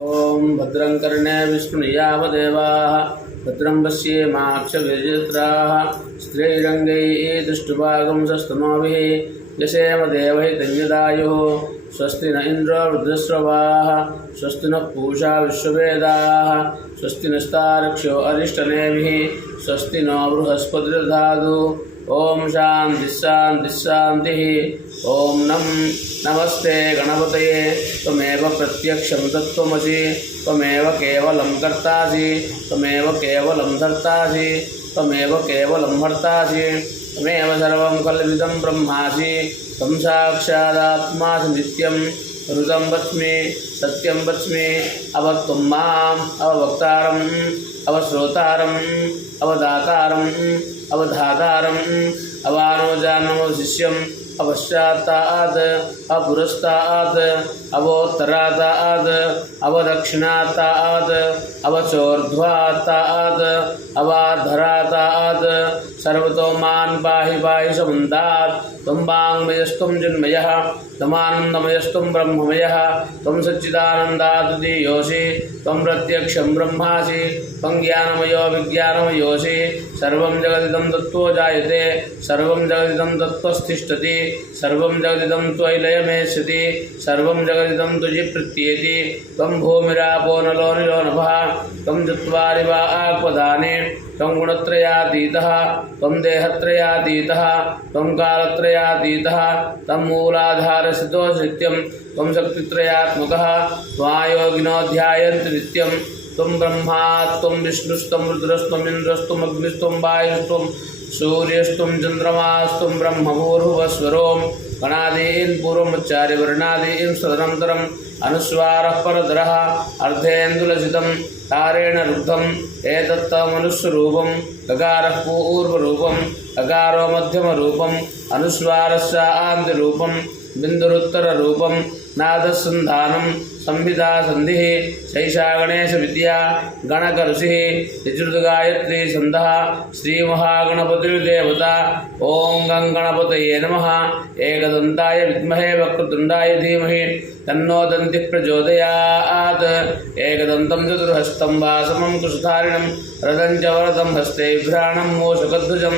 ओम भद्रं कर्णे विष्णुयावदेवाः भद्रं पश्येमाक्षभिर्यजत्राः स्त्रीरङ्गैः दृष्टुभागं सस्तनोभिः यशेम देवहितञ्जदायुः स्वस्ति न इन्द्रो वृद्धश्रवाः स्वस्ति न पूषा विश्ववेदाः स्वस्ति नस्तारक्षो अरिष्टनेमिः स्वस्ति नो बृहस्पतिर्दधातु। ओम शांति शांति शांति। ओम नमस्ते गणपतये त्वमेव प्रत्यक्षं तत्त्वमसि त्वमेव केवलं कर्तासि त्वमेव केवलं धर्तासि त्वमेव केवलं हर्तासि त्वमेव सर्वं कल्पितं ब्रह्मासि त्वं साक्षादात्मासि नित्यं ऋतं वच्मि सत्यं वच्मि अवक्तुं माम् अवक्तारम् अवश्रोतारम् अवदातारम् अवधातारम् अवानोजानमवशिष्यम् अवश्चात्तात् अपुरस्तात् अवोत्तरात् अवदक्षिणात् अवचोर्ध्वात् अवाधरात् सर्वतो मान् पाहि पाहि समुन्दात् त्वं वाङ्मयस्त्वं चिन्मयः त्वमानन्दमयस्त्वं ब्रह्ममयः त्वं सच्चिदानन्दाद्वितीयोऽसि त्वं प्रत्यक्षं ब्रह्मासि त्वं ज्ञानमयो विज्ञानमयोऽसि सर्वं जगदिदं तत्त्वो जायते सर्वं जगदिदं तत्त्वस्थिष्ठति सर्वं जगदिदं त्वयि लयमेष्यति सर्वं जगदिदं तुजि प्रत्येति त्वं भूमिरापो नलो निलो नभः त्वं चत्वारि वा आक्पदानि त्वं गुणत्रयातीतः त्वं देहत्रयातीतः त्वं कालत्रयातीतः त्वं मूलाधारस्थितोऽसि नित्यं त्वं शक्तित्रयात्मकः त्वायोगिनो ध्यायन्ति नित्यं त्वं ब्रह्मा त्वं विष्णुस्त्वं रुद्रस्त्वं इन्द्रस्त्वं अग्निस्त्वं वायुस्त्वं सूर्यस्त्वं चन्द्रमास्त्वं ब्रह्मभूर्भुवस्वरों गणादीन् पूर्वमुच्चार्य वर्णादीन् सदनन्तरम् अनुस्वारः परतरः अर्धेन्दुलसितं तारेण रुद्धम् एतत्तमनुस्वरूपं गकारः पूर्वरूपम् अकारो मध्यमरूपम् अनुस्वारस्य आन्तिरूपं बिन्दुरुत्तररूपं नादसन्धानं संहिता संधिः शैषा गणेशविद्या गणकऋषिः यजुर्गायत्री छन्दः श्रीमहागणपतिर्देवता। ओं गं गणपतये नमः। एकदन्ताय विद्महे वक्रतुण्डाय धीमहि तन्नो दन्तिः प्रचोदयात्। एकदन्तं चतुर्हस्तं वासमं कुशधारिणं रदं च वरदं हस्ते बिभ्राणं मूषकध्वजं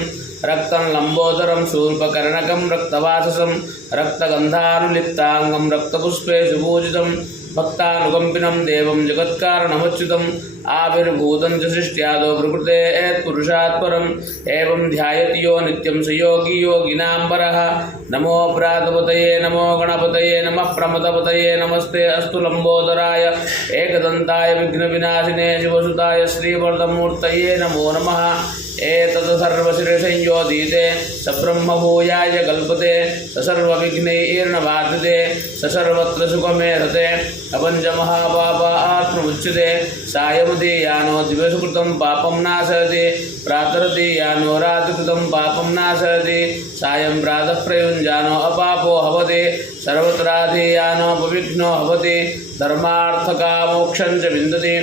रक्तं लम्बोदरं शूर्पकर्णकं रक्तवाससं रक्तगन्धानुलिप्ताङ्गं रक्तपुष्पेषु पूजितं भक्तानुकम्पिनं देवं जगत्कारणमच्युतम् आविर्भूतं च सृष्ट्यादौ प्रकृते पुरुषात् परम् एवं ध्यायति यो नित्यं स योगी योगिनां परः। नमो प्रातपतये नमो गणपतये नमः प्रमदपतये नमस्ते अस्तु लम्बोदराय एकदन्ताय विघ्नविनाशिने शिवसुताय श्रीवरदमूर्तये नमो नमः। एतत् सर्वश्रेषयोदीते स ब्रह्मभूयाय कल्पते स सर्वविघ्नैर्नबाधते स सर्वत्र सुखमेधते अपञ्चमहापापात्मुच्यते सायमुदीयानो दिवसकृतं पापं नाशयति प्रातरुदीयानो रात्रिकृतं पापं नाशयति सायं प्रातः प्रयुञ्जानो अपापो हवति सर्वत्राधीयानो पविघ्नो हवति धर्मार्थकामोक्षं च विन्दति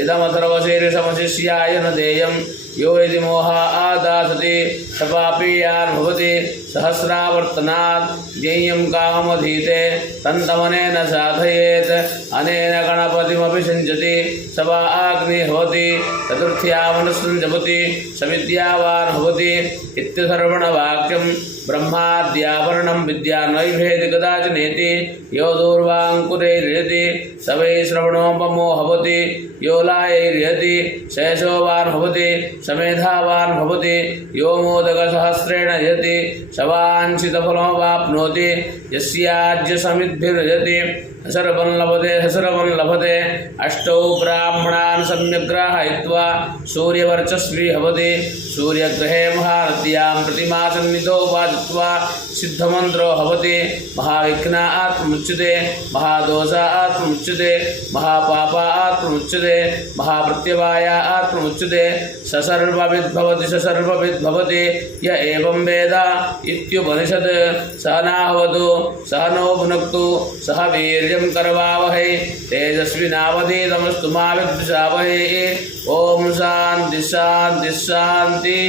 इदमथर्वशीर्षमशिष्याय न देयं यो यदि मोहा आदासति स पापीयान् भवति सहस्रावर्तनात् ज्ञेयं काममधीते तन्तमनेन साधयेत् अनेन गणपतिमपि सिञ्चति स वा अग्निः भवति चतुर्थ्यामनुस्सं जपति स विद्यावान् भवति इत्यथर्वणवाक्यं ब्रह्माद्यावरणं विद्यान्वैभेति कदाचिनेति यो दूर्वाङ्कुरैर्यति स वै श्रवणोपमो भवति यो लायैर्यति स यशोवान् भवति स मेधावान् भवति यो मोदकसहस्रेण यति स वाञ्छितफलमवाप्नोति यस्याज्यसमिद्भिर्यति सर्वं लभते अष्टौ ब्राह्मणान् सम्यग्राहयित्वा सूर्यवर्चस्वी भवति सूर्यग्रहे महारत्यां प्रतिमासन्निधौ वाजित्वा सिद्धमन्त्रो भवति महाविघ्नात् मुच्यते महादोषात् मुच्यते महापापात् मुच्यते महाप्रत्यवायात् मुच्यते स सर्वविद् भवति य एवं वेद इत्युपनिषत् स नाहवतु सह नो भुनक्तु सह वीर्यं करवावहै तेजस्विनावधीतमस्तु मा विद्विषावहै। ओम शांति शांति शांति।